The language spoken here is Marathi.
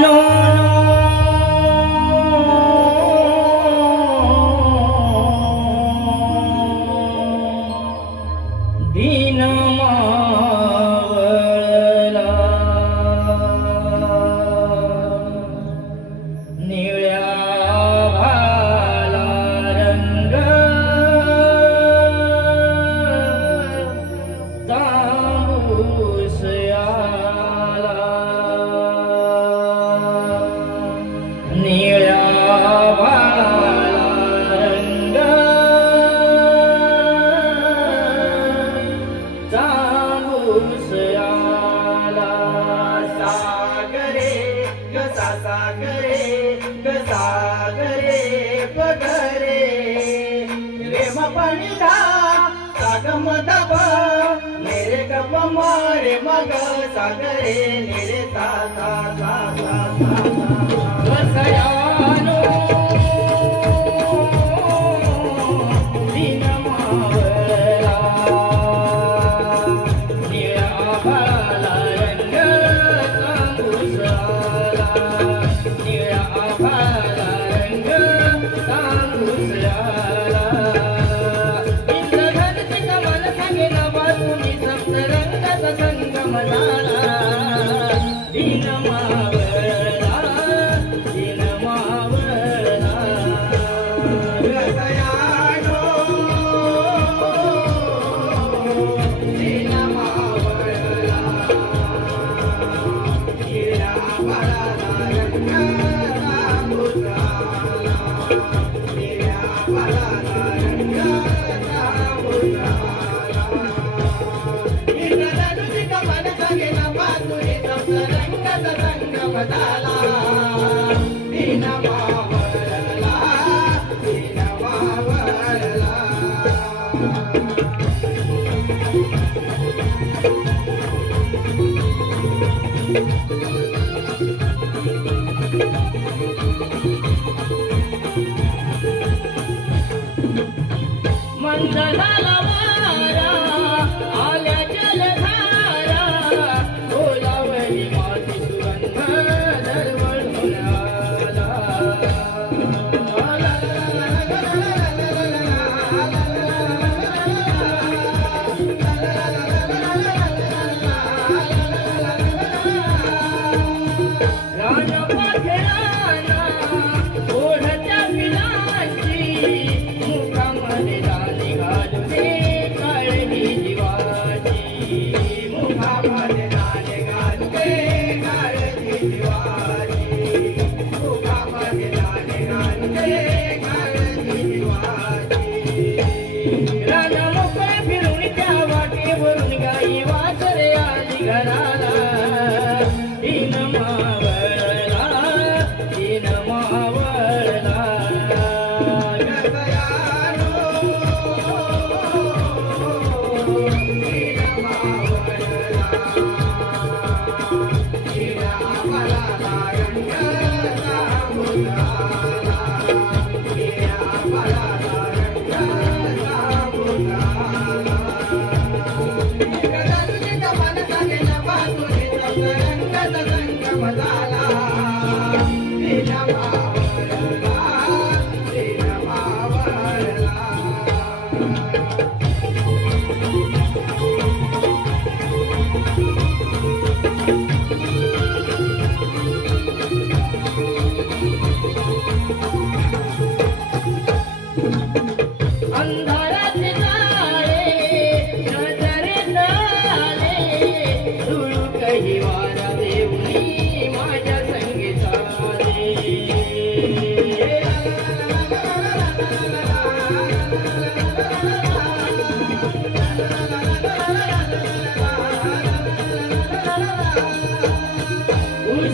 know. सागरे गसागरे गगरे रेम साग म तप मेरे कप मारे मग सागरे मेरे सा सा सा सा सा सा. Mama. गाई वासरे आली घराला तीन मावळला तीन मावळला Yeah. संकट संकट मदाला विना